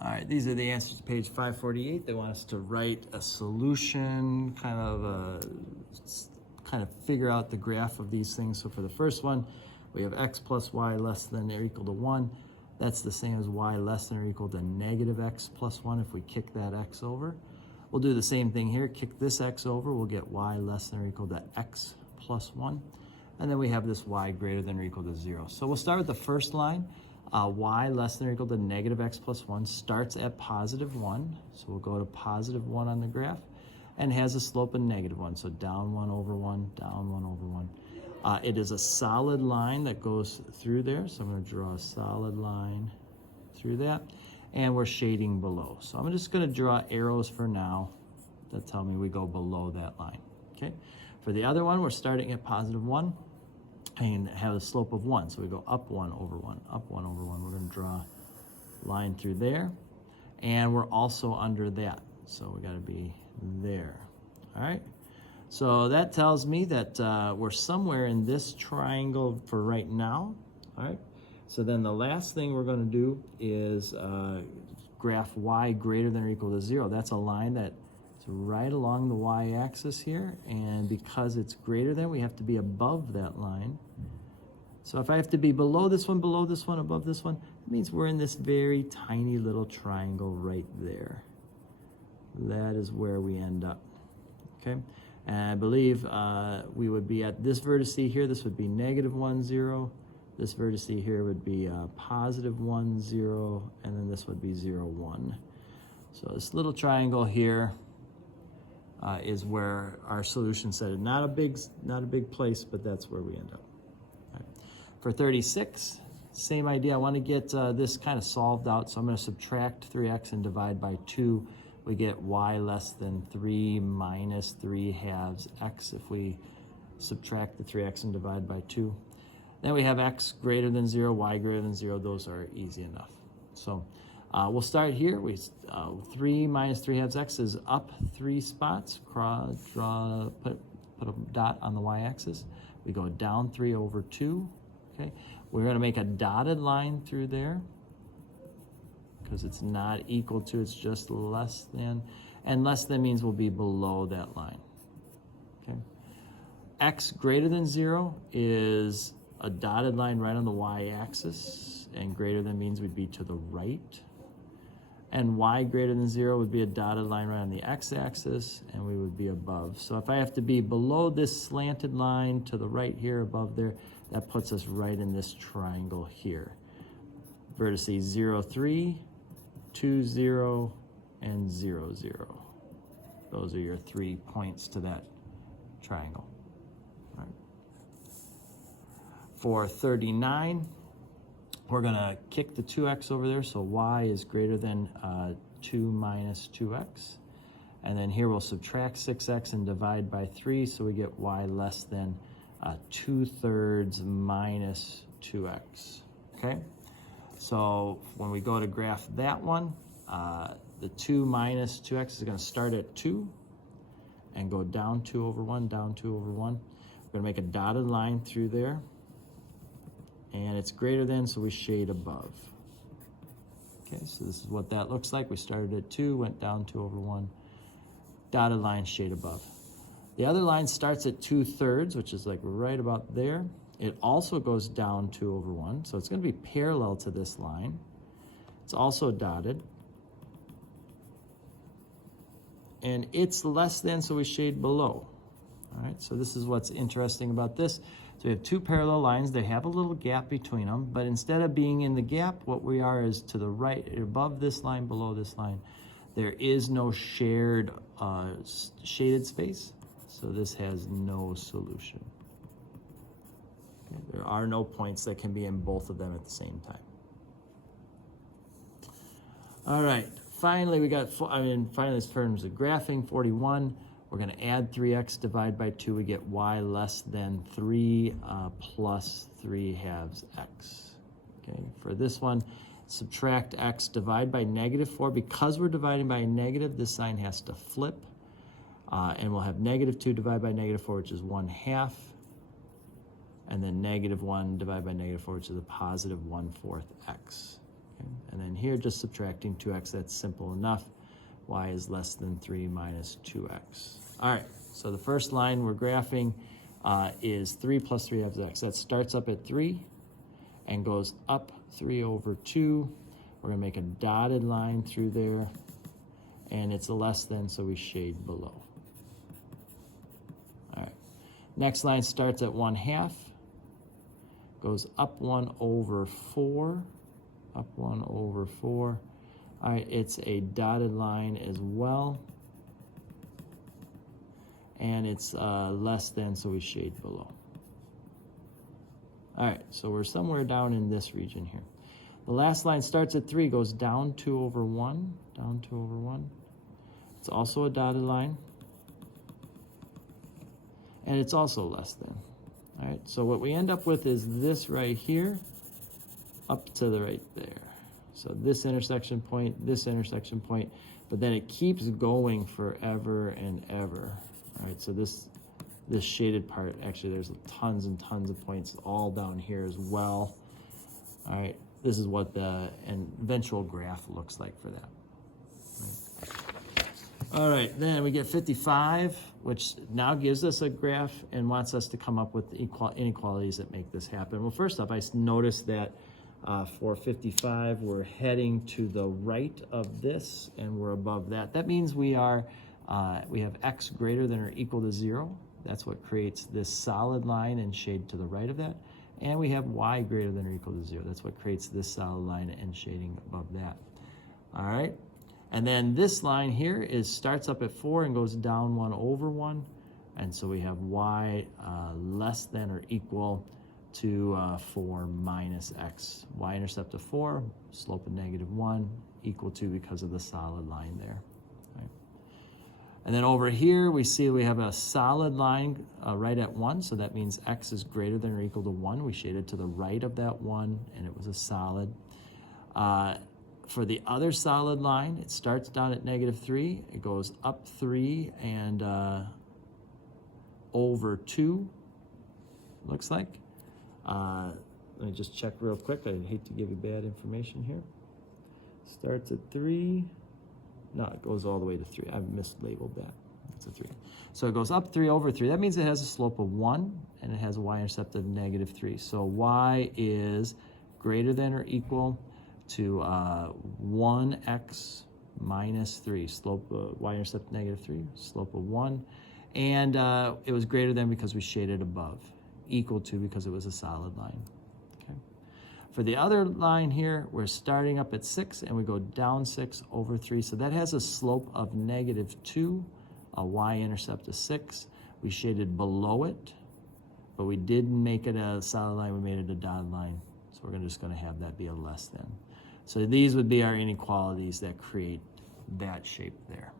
All right, these are the answers to page 548. They want us to write a solution, kind of figure out the graph of these things. So for the first one, we have x plus y less than or equal to 1. That's the same as y less than or equal to negative x plus 1 if we kick that x over. We'll do the same thing here. Kick this x over, we'll get y less than or equal to x plus 1. And then we have this y greater than or equal to 0. So we'll start with the first line. Y less than or equal to negative x plus 1 starts at positive 1. So we'll go to positive 1 on the graph and has a slope of negative 1. So down 1 over 1, down 1 over 1. It is a solid line that goes through there. So I'm going to draw a solid line through that. And we're shading below. So I'm just going to draw arrows for now that tell me we go below that line. Okay. For the other one, we're starting at positive 1. And have a slope of 1. So we go up 1 over 1, up 1 over 1. We're going to draw a line through there. And we're also under that. So we got to be there. All right. So that tells me that we're somewhere in this triangle for right now. All right. So then the last thing we're going to do is graph y greater than or equal to 0. That's a line that right along the y-axis here, and because it's greater than, we have to be above that line. So if I have to be below this one, above this one, it means we're in this very tiny little triangle right there. That is where we end up, okay? And I believe we would be at this vertice here. This would be negative 1, 0. This vertice here would be positive 1, 0, and then this would be 0, 1. So this little triangle here is where our solution set. Not a big place, but that's where we end up. Right. For 36, same idea. I want to get this kind of solved out, so I'm going to subtract 3x and divide by 2. We get y less than 3 minus 3 halves x if we subtract the 3x and divide by 2. Then we have x greater than 0, y greater than 0. Those are easy enough. So we'll start here. 3 minus 3 halves x is up 3 spots. Put a dot on the y-axis. We go down 3 over 2. Okay, we're going to make a dotted line through there because it's not equal to, it's just less than. And less than means we'll be below that line. Okay, x greater than 0 is a dotted line right on the y-axis, and greater than means we'd be to the right. And y greater than 0 would be a dotted line right on the x-axis, and we would be above. So if I have to be below this slanted line to the right here, above there, that puts us right in this triangle here. Vertices 0, 3, 2, 0, and 0, 0. Those are your 3 points to that triangle. All right. For 39, we're going to kick the 2x over there, so y is greater than 2 minus 2x. And then here we'll subtract 6x and divide by 3, so we get y less than 2/3 minus 2x. Okay? So when we go to graph that one, the 2 minus 2x is going to start at 2 and go down 2 over 1, down 2 over 1. We're going to make a dotted line through there. And it's greater than, so we shade above. Okay, so this is what that looks like. We started at 2, went down 2 over 1. Dotted line, shade above. The other line starts at 2/3, which is like right about there. It also goes down 2 over 1, so it's going to be parallel to this line. It's also dotted. And it's less than, so we shade below. All right, so this is what's interesting about this. So we have 2 parallel lines. They have a little gap between them, but instead of being in the gap, what we are is to the right, above this line, below this line. There is no shared shaded space, so this has no solution. Okay, there are no points that can be in both of them at the same time. All right, finally we got, finally in terms of graphing, 41. We're going to add 3x, divide by 2. We get y less than 3 plus 3 halves x. Okay, for this one, subtract x, divide by negative 4. Because we're dividing by a negative, this sign has to flip. And we'll have negative 2 divided by negative 4, which is 1/2. And then negative 1 divided by negative 4, which is a positive 1/4 x. Okay. And then here, just subtracting 2x, that's simple enough. Y is less than 3 minus 2x. All right, so the first line we're graphing is 3 plus 3 halves x. That starts up at 3 and goes up 3 over 2. We're going to make a dotted line through there, and it's a less than, so we shade below. All right, next line starts at 1/2, goes up 1 over 4, up 1 over 4. All right, it's a dotted line as well, and it's less than, so we shade below. All right, so we're somewhere down in this region here. The last line starts at 3, goes down 2 over 1, down 2 over 1. It's also a dotted line, and it's also less than. All right, so what we end up with is this right here, up to the right there. So this intersection point, but then it keeps going forever and ever. All right, so this shaded part, actually there's tons and tons of points all down here as well. All right, this is what the eventual graph looks like for that. All right, then we get 55, which now gives us a graph and wants us to come up with inequalities that make this happen. Well, first off, I noticed that for 55, we're heading to the right of this, and we're above that. That means we have x greater than or equal to 0. That's what creates this solid line and shade to the right of that. And we have y greater than or equal to 0. That's what creates this solid line and shading above that. All right. And then this line here starts up at 4 and goes down 1 over 1. And so we have y less than or equal to 4 minus x. Y-intercept of 4, slope of -1, equal to because of the solid line there. Right. And then over here, we see we have a solid line right at 1, so that means x is greater than or equal to 1. We shaded to the right of that 1, and it was a solid. For the other solid line, it starts down at -3. It goes up 3 and over 2, looks like. Let me just check real quick. I hate to give you bad information here. Starts at 3. No, it goes all the way to 3. I've mislabeled that. It's a 3. So it goes up 3 over 3. That means it has a slope of 1, and it has a y-intercept of -3. So y is greater than or equal to 1x minus 3. Slope y-intercept -3, slope of 1. And it was greater than because we shaded above. Equal to because it was a solid line. Okay. For the other line here, we're starting up at 6 and we go down 6 over 3. So that has a slope of -2, a y-intercept of 6. We shaded below it, but we didn't make it a solid line, we made it a dotted line. So we're just gonna have that be a less than. So these would be our inequalities that create that shape there.